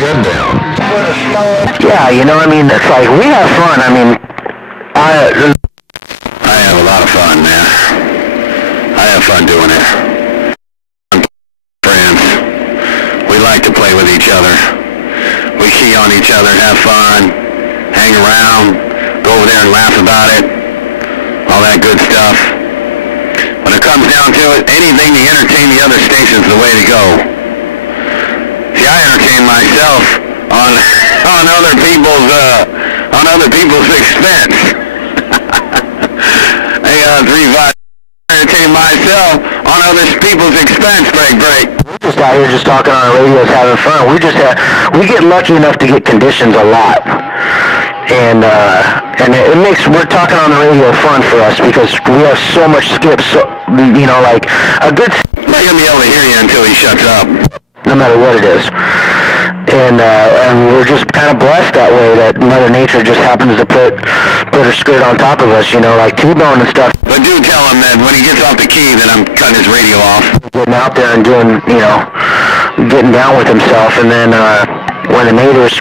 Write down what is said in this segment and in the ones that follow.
get down. Yeah, you know, I mean, it's like, we have fun. I mean, I have a lot of fun, man. I have fun doing it. Friends. We like to play with each other. We key on each other, have fun, hang around, go over there and laugh about it, all that good stuff. When it comes down to it, anything to entertain the other station's the way to go. See, I entertain myself on other people's expense. Hey, 3-5, entertain myself on other people's expense. Break. We're just out here just talking on the radios, having fun. We get lucky enough to get conditions a lot. And it makes, we're talking on the radio fun for us because we have so much skip, so, you know, like a good... I'm not going to be able to hear you until he shuts up. No matter what it is. And we're just kind of blessed that way, that Mother Nature just happens to put her skirt on top of us, you know, like T-Bone and stuff. But do tell him that when he gets off the key that I'm cutting his radio off. Getting out there and doing, you know, getting down with himself, and then when the neighbors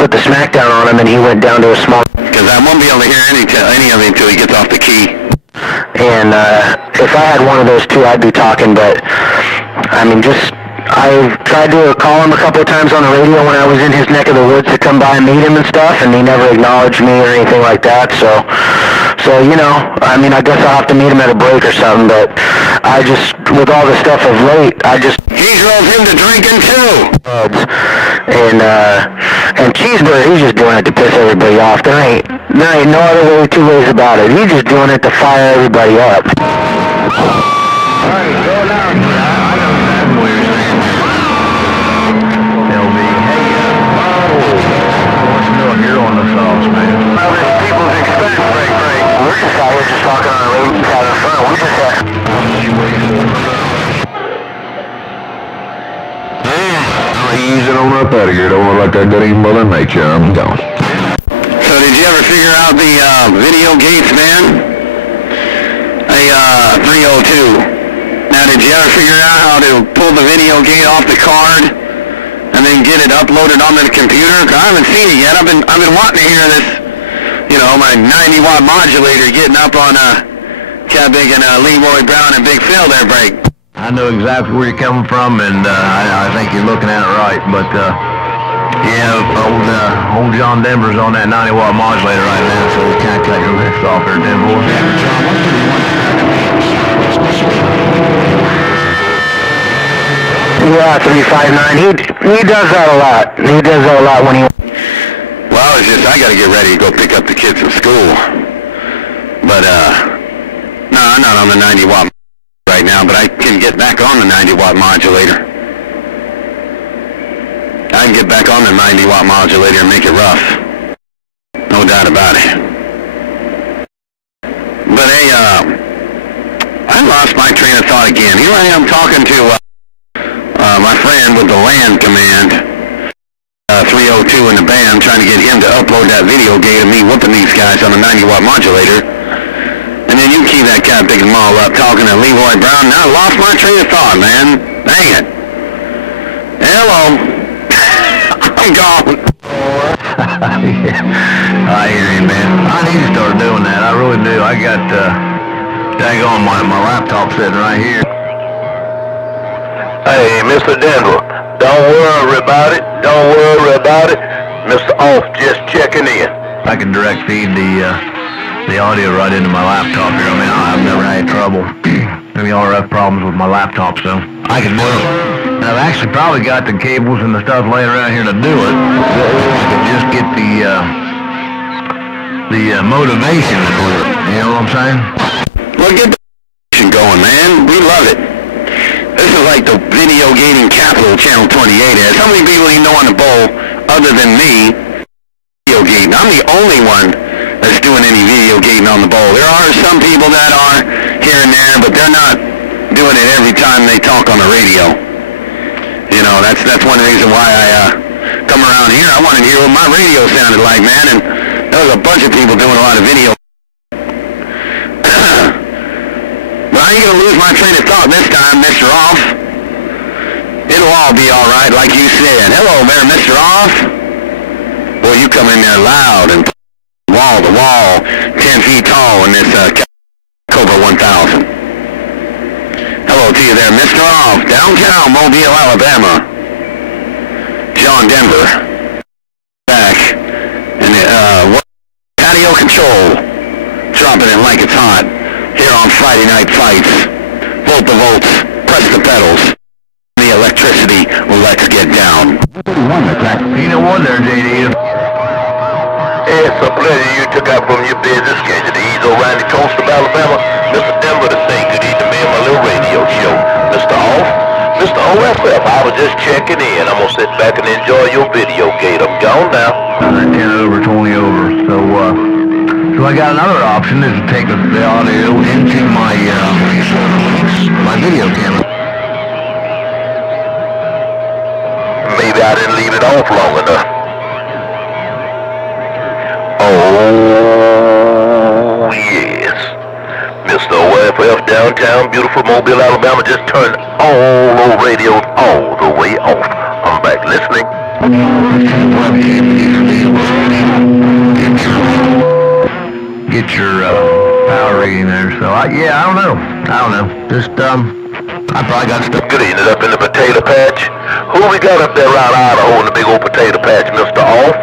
put the smackdown on him and he went down to a small... Because I won't be able to hear any of it until he gets off the key. And if I had one of those two, I'd be talking, but, I mean, I tried to call him a couple of times on the radio when I was in his neck of the woods to come by and meet him and stuff, and he never acknowledged me or anything like that, so you know, I mean, I guess I'll have to meet him at a break or something, but I just, with all the stuff of late, He drove him to drinking too! And Cheeseburger, he's just doing it to piss everybody off. There ain't no other two ways about it. He's just doing it to fire everybody up. Alright, go down. I know exactly what you're saying. Tell me, hey, what's doing here on the sauce, man? People's expense, break. We're just out here just talking on the radio, having fun. We just have... Easing on up out of here. Don't look like I got any Mother Nature. I'm gone. So did you ever figure out the video gates, man? 302. Now did you ever figure out how to pull the video gate off the card and then get it uploaded onto the computer? I haven't seen it yet. I've been wanting to hear this, you know, my 90-watt modulator getting up on Cat Big and Leroy Brown and Big Phil there, break. I know exactly where you're coming from, and I think you're looking at it right, but yeah, old John Denver's on that 90-watt modulator right now, so we can't take the rest off there, Denver. Yeah, 359. He does that a lot. He does that a lot when he... Well, it's just I got to get ready to go pick up the kids from school. But no, I'm not on the 90-watt right now, but I can get back on the 90-watt modulator. I can get back on the 90-watt modulator and make it rough. No doubt about it. But hey, I lost my train of thought again. Here I am talking to my friend with the land command, 302 in the band, trying to get him to upload that video gate of me whooping these guys on the 90-watt modulator. And then you keep that cat big and maul up talking to Leroy Brown. Now I lost my train of thought, man. Dang it. Hello. I'm gone. I hear you, man. I need to start doing that. I really do. I got, daggone my laptop sitting right here. Hey, Mr. Denver, don't worry about it. Don't worry about it. Mr. Off just checking in. I can direct feed the audio right into my laptop here. I mean, I've never had trouble. Any RF problems with my laptop, so I can do it. And I've actually probably got the cables and the stuff laying around here to do it. I can just get the motivation for it. You know what I'm saying? Well, get the going, man. We love it. This is like the video gating capital Channel 28 is. How many people do you know on the bowl other than me? Video gating. I'm the only one that's doing any video gating on the bowl. There are some people that are here and there, but they're not doing it every time they talk on the radio. You know, that's one reason why I come around here. I wanted to hear what my radio sounded like, man, and there was a bunch of people doing a lot of video. But I ain't gonna lose my train of thought this time, Mr. Off. It'll all be all right, like you said. Hello there, Mr. Off. Boy, you come in there loud and wall to wall, 10 feet tall in this Cobra 1000. Hello to you there, Mr. Off, downtown Mobile, Alabama. John Denver, back in the patio control, dropping it like it's hot here on Friday Night Fights. Vote the votes, press the pedals. The electricity, let's get down. You know what there, JD? It's a pleasure you took out from your busy schedule to ease around the coast of Alabama. Mr. Denver to say good evening to me on my little radio show. Mr. Off, Mr. OFF, I was just checking in. I'm going to sit back and enjoy your video gate. I'm gone now. 10 over, 20 over. So I got another option is to take the audio into my video camera. Maybe I didn't leave it off long enough. Oh, yes. Mr. OFF downtown, beautiful Mobile, Alabama, just turned all the radios all the way off. I'm back listening. Get your power reading there. So, I don't know. Just, I probably got stuff. Good evening up in the potato patch. Who we got up there around Idaho in the big old potato patch, Mr. Off?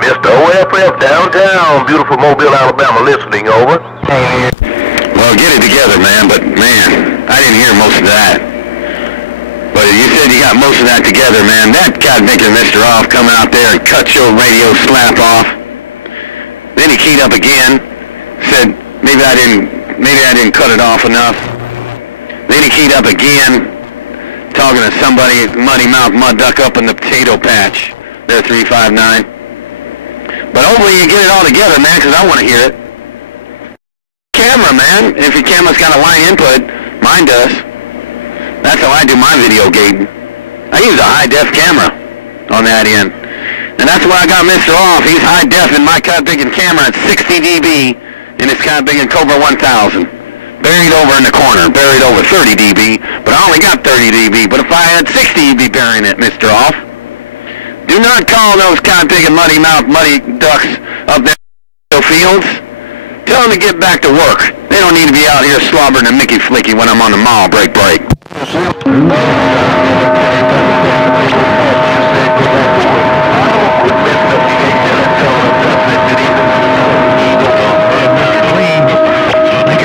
Mr. OFF downtown, beautiful Mobile, Alabama, listening over. Well, get it together, man, but man, I didn't hear most of that. But you said you got most of that together, man. That God-making Mr. Off come out there and cut your radio slap off. Then he keyed up again, said maybe I didn't cut it off enough. Then he keyed up again, talking to somebody, muddy mouth mud duck up in the potato patch. There, 359. But hopefully you get it all together, man, because I want to hear it. Camera, man. If your camera's got a line input, mine does. That's how I do my video gating. I use a high-def camera on that end. And that's why I got Mr. Off. He's high-def in my cut-biggin camera at 60 dB in his cut-biggin Cobra 1000. Buried over in the corner. Buried over 30 dB, but I only got 30 dB. But if I had 60, you'd be burying it, Mr. Off. Do not call those cut-biggin muddy mouth muddy ducks up there in the fields. Tell them to get back to work. They don't need to be out here slobbering and Mickey Flicky when I'm on the mall break.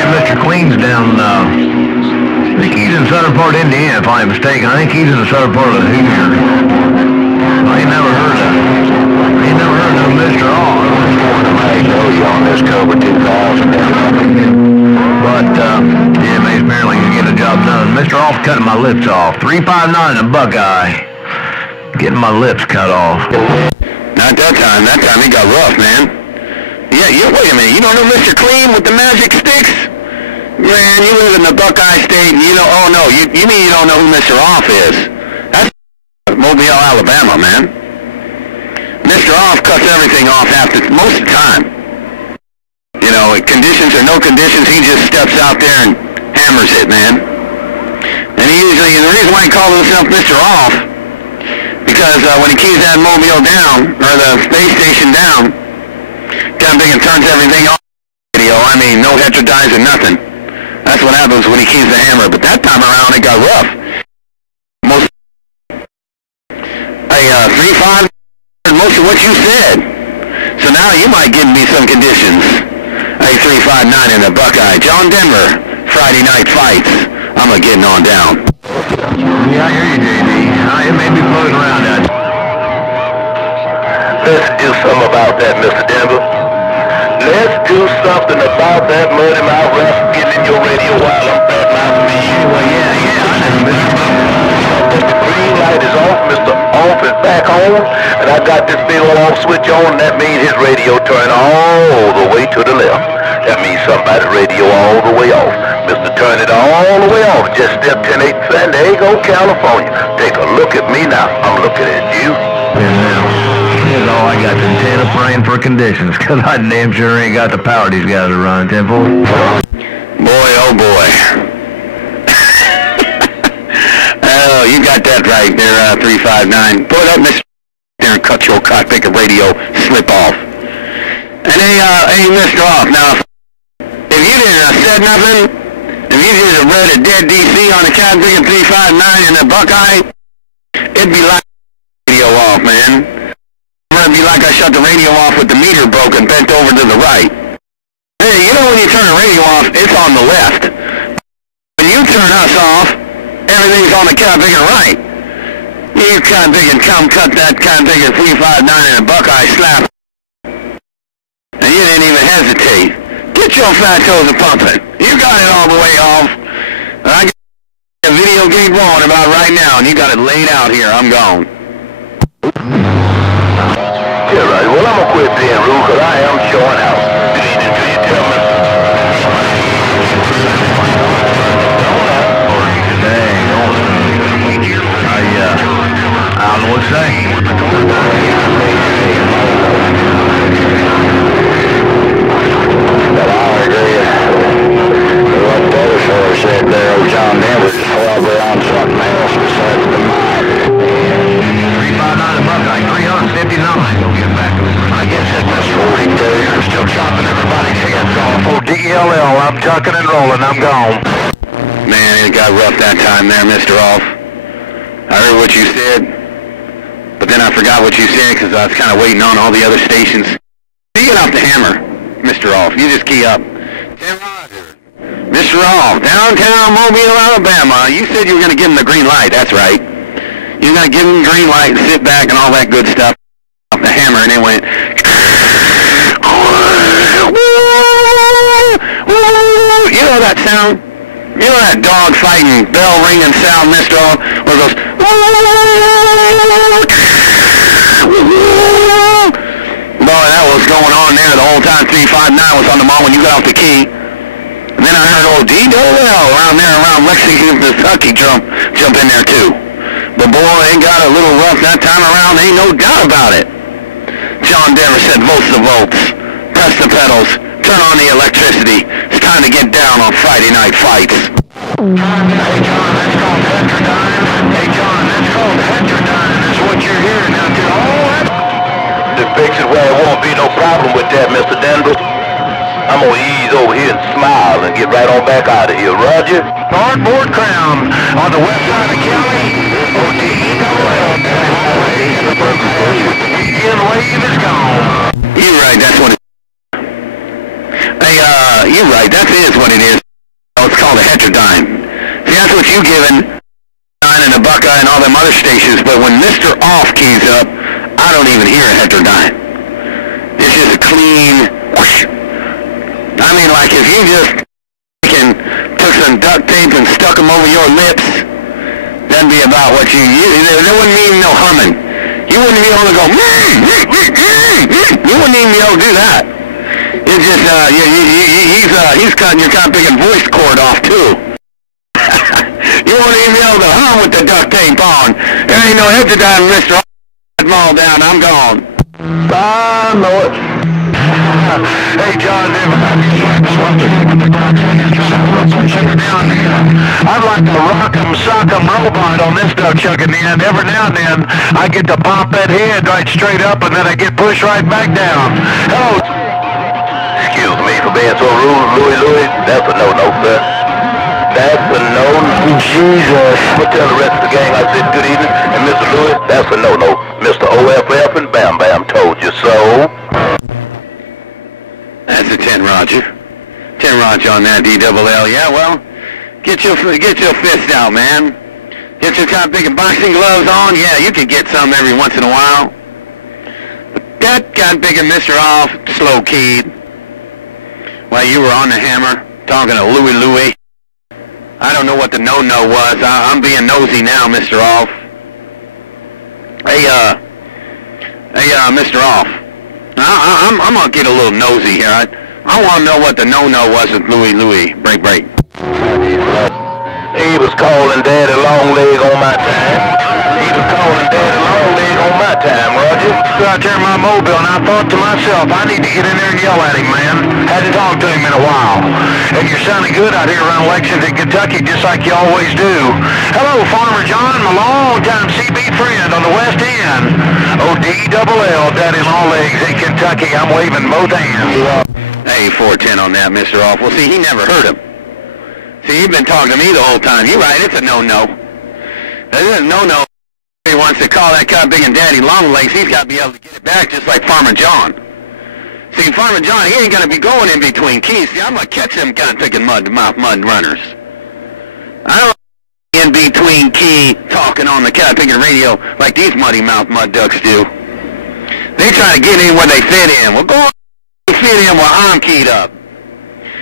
Mr. Clean's down, I think he's in the southern part of Indiana, if I'm not mistaken. I think he's in the southern part of the Hoosier. I ain't never heard of Mr. Off. I know you on this Cobra 2000. But, yeah, man, apparently he's getting the job done. Mr. Off cutting my lips off. 359 in Buckeye. Getting my lips cut off. Not that time. That time he got rough, man. Yeah, wait a minute. You don't know Mr. Clean with the magic sticks? Man, you live in the Buckeye State and you know, oh no, you mean you don't know who Mr. Off is? That's Mobile, Alabama, man. Mr. Off cuts everything off most of the time. You know, conditions or no conditions, he just steps out there and hammers it, man. And he usually, the reason why he calls himself Mr. Off, because when he keys that Mobile down, or the space station down, comes big and turns everything off. Video, I mean, no heterodizing, nothing. That's what happens when he keys the hammer. But that time around, it got rough. Most, 3-5, most of what you said. So now you might give me some conditions. 359 in the Buckeye. John Denver, Friday Night Fights. I'm getting on down. Yeah, I hear you, JD. It may be floating around out. Let's do something about that, Mr. Denver. Let's do something about that muddy mouth rap getting in your radio while I'm back out for you. Well, yeah, I never missed The green light is off, Mr. Off is back home, and I got this big old off switch on, and that means his radio turned all the way to the left. That means somebody's radio all the way off. Mr. Turn it all the way off. Just step 10-8 San Diego, California. Take a look at me now. I'm looking at you. And now, here's all I got, the antenna praying for conditions, because I damn sure ain't got the power these guys are running, Temple. Boy, oh boy. Oh you got that right there, 359. Put up, Mr. there and cut your cockpit radio slip off. And hey, Mr. Off, now, if you didn't have said nothing, if you just read a dead DC on the cockpit 359 and a Buckeye, it'd be like radio off, man. It'd be like I shut the radio off with the meter broken, bent over to the right. Hey, you know when you turn the radio off, it's on the left. When you turn us off, everything's on the cockpit right. You cockpit come cut that cockpit 359 and a Buckeye slap. And you didn't even hesitate. Get your fat toes a pumping. You got it all the way off. And I got a video game going about right now, and you got it laid out here. I'm gone. Yeah, right. Well, I'm gonna quit being rude because I am showing out. Good evening to you, gentlemen. I don't know what to say. But I agree with what the other fellow said there. John Denver is probably on something else besides the mind. 359 Buckeye, 359. We'll get back to it. I guess that's 42. You're still chopping everybody's heads off. Oh, DDL, I'm tucking and rolling. I'm gone. Man, it got rough that time there, Mr. Off. I heard what you said, but then I forgot what you said because I was kind of waiting on all the other stations. You get off the hammer, Mr. Off. You just key up. Roger. Mr. Off, downtown Mobile, Alabama. You said you were going to give him the green light. That's right. You're going to give him the green light and sit back and all that good stuff. Off the hammer, and it went... You know that sound? You know that dog fighting, bell ringing sound, Mr. Off, where it goes... Boy, that was going on there the whole time 359 was on the mall when you got off the key. And then I heard old DDL around there, around Lexington, Kentucky jump in there too. But boy, it got a little rough that time around, ain't no doubt about it. John Denver said, votes the votes, press the pedals, turn on the electricity. It's time to get down on Friday night fights. Hey, John, that's called heterodyne. Hey, John, that's called heterodyne. That's what you're hearing out there. Oh, To fix it where there won't be no problem with that, Mr. Denver. I'm gonna ease over here and smile and get right on back out of here. Roger? Cardboard crown on the west side of Kelly. DDL. Weekend wave is gone. You're right, that's what it is. Hey, you're right, that is what it is. Oh, it's called a heterodyne. See, that's what you given and a Buckeye and all them other stations, but when Mr. Off keys up, I don't even hear a heterodyne. It's just a clean whoosh. I mean, like if you just took some duct tape and stuck them over your lips, that'd be about what you there wouldn't even no humming. You wouldn't be able to go, you wouldn't even be able to do that. It's just, he's cutting your cockpit voice cord off too. You won't even be able to hum with the duct tape on. There ain't no heterodyne, Mr. All down, I'm gone. I know it. Hey, John Denver. I'd like to rock 'em, sock 'em robot on this duck chucking end. Every now and then, I get to pop that head right straight up, and then I get pushed right back down. Hello. Excuse me for being so rude, Louis. That's a no-no, sir. That's a no-no. Jesus. We'll tell the rest of the gang I said good evening. And Mr. Lewis, that's a no-no. Mr. OFF and Bam Bam told you so. That's a 10 Roger. 10 Roger on that DLL. Yeah, well, get your fist out, man. Get your cockpit and boxing gloves on. Yeah, you can get some every once in a while. But that got big and Mr. Off, slow keyed. While you were on the hammer, talking to Louie. I don't know what the no-no was. I'm being nosy now, Mr. Off. Hey, Mr. Off. I'm gonna get a little nosy here. I want to know what the no-no was with Louie. Break. He was calling Daddy Longleg on my time. He was calling Daddy Longleg on my time, Roger. I turn my mobile and I thought to myself, I need to get in there and yell at him, man. Hadn't talked to him in a while. And you're sounding good out here around Lexington, Kentucky, just like you always do. Hello, Farmer John, my longtime CB friend on the West End. DDL, Daddy Longlegs in Kentucky. I'm waving both hands. Hey, 410 on that, Mr. Off. Well, see, he never heard him. See, you've been talking to me the whole time. You're right, it's a no-no. It is a no-no. He wants to call that guy Big and Daddy Longlegs. He's got to be able to get it back just like Farmer John. See, Farmer John, he ain't going to be going in between keys. See, I'm going to catch them kind of picking mud-to-mouth mud runners. I don't in between key talking on the cat picking radio like these muddy mouth mud ducks do. They try to get in where they fit in. Well, go on and fit in where I'm keyed up.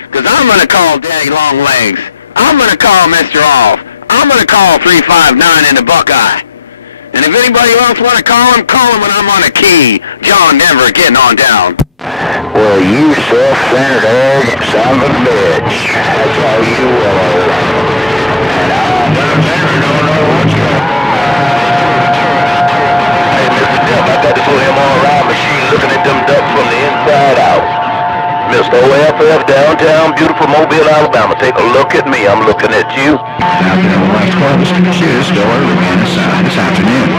Because I'm going to call Daddy Longlegs. I'm going to call Mr. Off. I'm going to call 359 in the Buckeye. And if anybody else want to call him when I'm on a key. John Denver getting on down. Well, you self-centered, arrogant son of a bitch. That's all you will. And I don't know what's going on. Hey, Mr. Depp, I got this little MRI machine looking at them ducks from the inside out. Mr. OFF, downtown, beautiful Mobile, Alabama. Take a look at me. I'm looking at you. Out there on the West Coast, it is still early, man, this afternoon.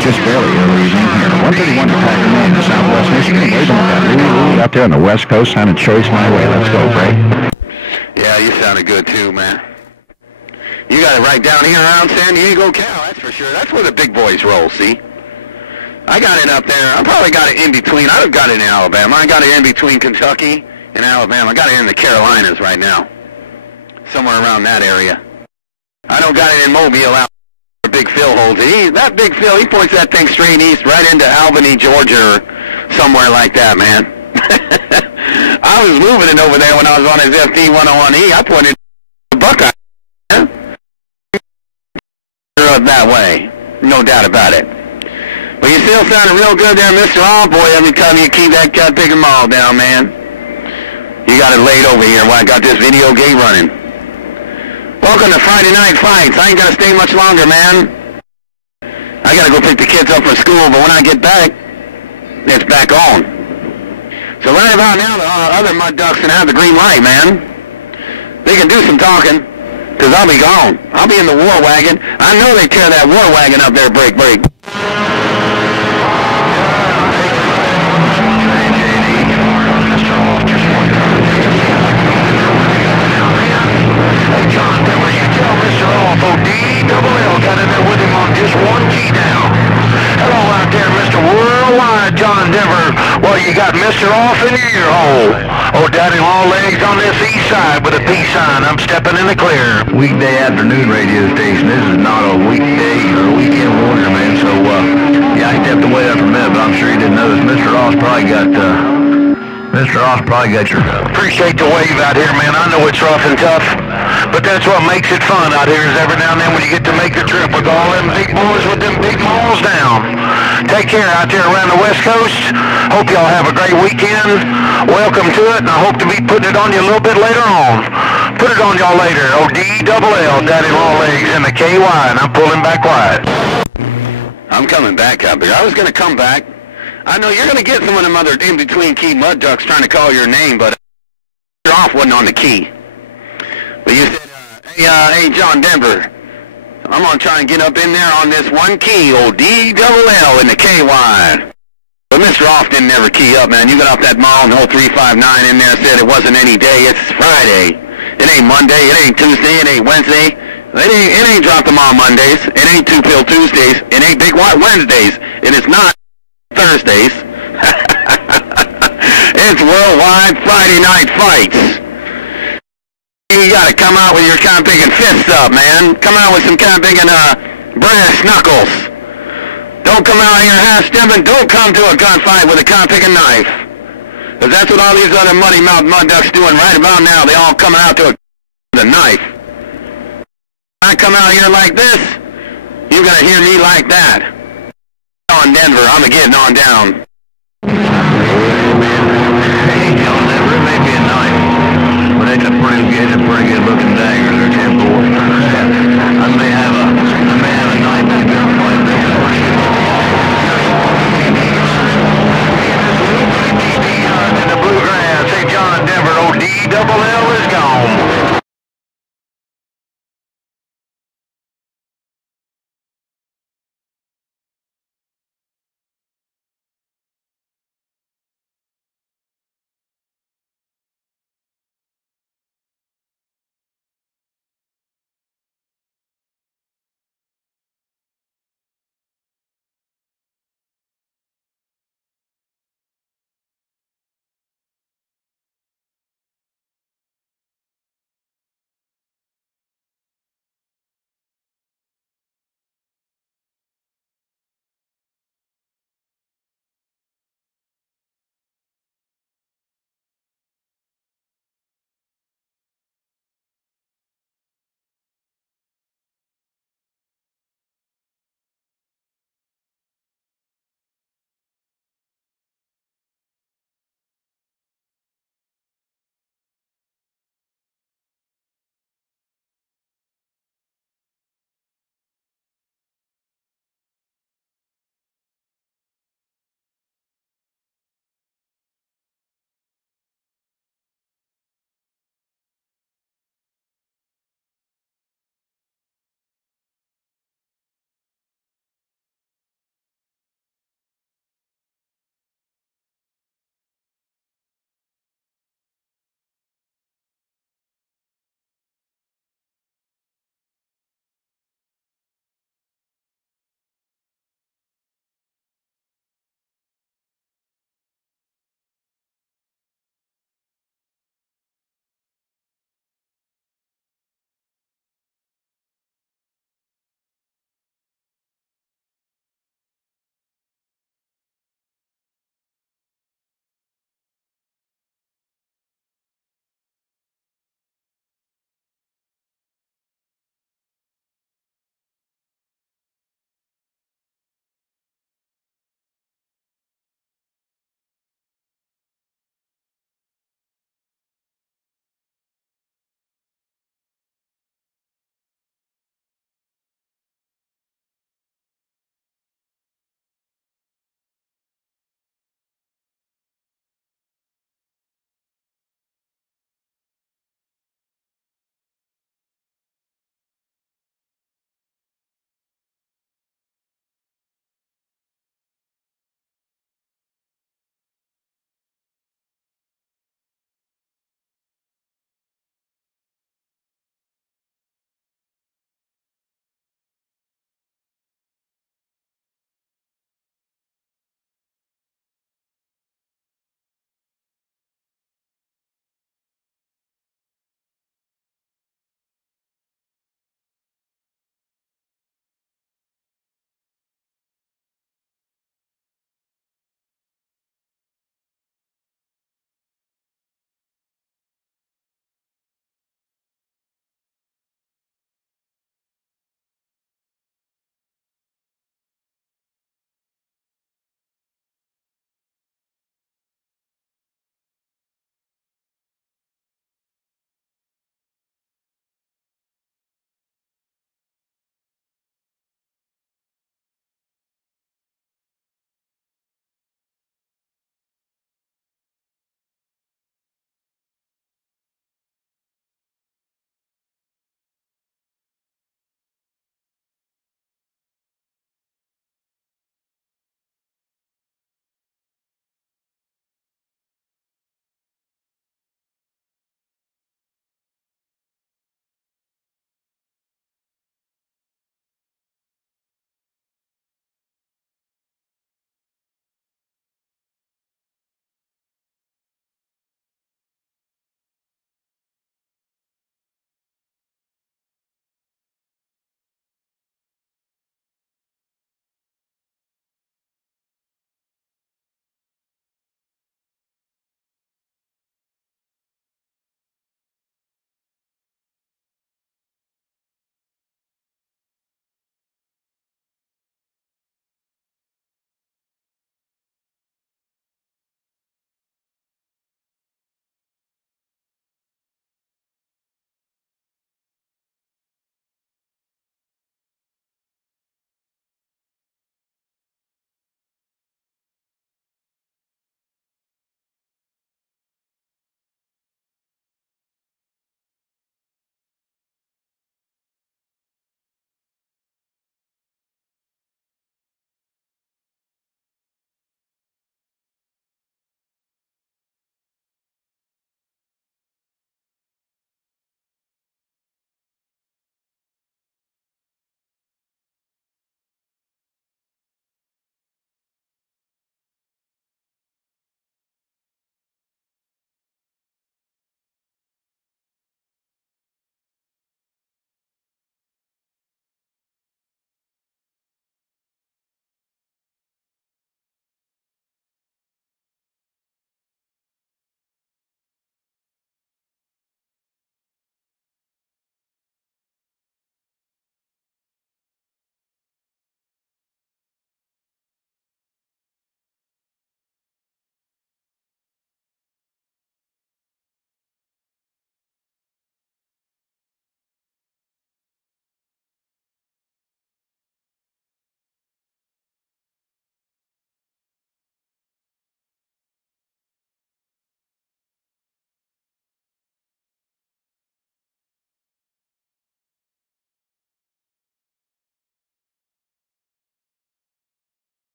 Just barely early evening here. 131 to Packer in Southwest Michigan. Waving at that Louie out there on the West Coast, sounding choice my way. Let's go, Greg. Yeah, you sounded good too, man. You got it right down here around San Diego, Cal, that's for sure. That's where the big boys roll, see? I got it up there. I probably got it in between. I've got it in Alabama. I got it in between Kentucky and Alabama. I got it in the Carolinas right now. Somewhere around that area. I don't got it in Mobile, Alabama, where Big Phil holds it. That Big Phil, he points that thing straight east right into Albany, Georgia, or somewhere like that, man. I was moving it over there when I was on his FD-101E. I pointed to Buckeye. That way. No doubt about it. But you still sounding real good there, Mr. All Boy, every time you keep that cat picking mall down, man. You got it laid over here while I got this video game running. Welcome to Friday Night Fights. I ain't got to stay much longer, man. I got to go pick the kids up from school, but when I get back, it's back on. So right about now, the other mud ducks can have the green light, man. They can do some talking, because I'll be gone. I'll be in the war wagon. I know they tear that war wagon up there, break. Hey, John, when you tell Mr. Off, DDL got in there with him on just one key now. Hello out there, Mr. Worldwide John Denver. Well, you got Mr. Off in your ear hole. Daddy Longlegs on this east side with a peace sign. I'm stepping in the clear. Weekday afternoon radio station. This is not a weekday or weekend warrior, man. So, yeah, I stepped away there for a minute, but I'm sure you didn't notice. Mr. Ross probably got your... Appreciate the wave out here, man. I know it's rough and tough, but that's what makes it fun out here is every now and then when you get to make the trip with all them big boys with them big malls down. Take care out there around the West Coast. Hope y'all have a great weekend. Welcome to it, and I hope to be putting it on you a little bit later on. Put it on y'all later. DDL, Daddy Longlegs in the KY, and I'm pulling back wide. I'm coming back up here. I was going to come back. I know you're going to get some of them other in-between key mud ducks trying to call your name, but you're off wasn't on the key. But you said, hey, John Denver, I'm going to try and get up in there on this one key, DDL in the KY. But Mr. Off didn't never key up, man. You got off that mall and the whole 359 in there said it wasn't any day, it's Friday. It ain't Monday, it ain't Tuesday, it ain't Wednesday. It ain't drop them on Mondays, it ain't 2-pill Tuesdays, it ain't Big White Wednesdays, and it's not Thursdays. It's Worldwide Friday Night Fights. You gotta come out with your kind of picking fists up, man. Come out with some kind of picking brass knuckles. Don't come out here half-stepping. Don't come to a gunfight with a kind of picking knife. Because that's what all these other muddy mouth mud ducks doing right about now. They all coming out to a knife. I come out here like this, you're gonna hear me like that. On Denver, I'm getting on down.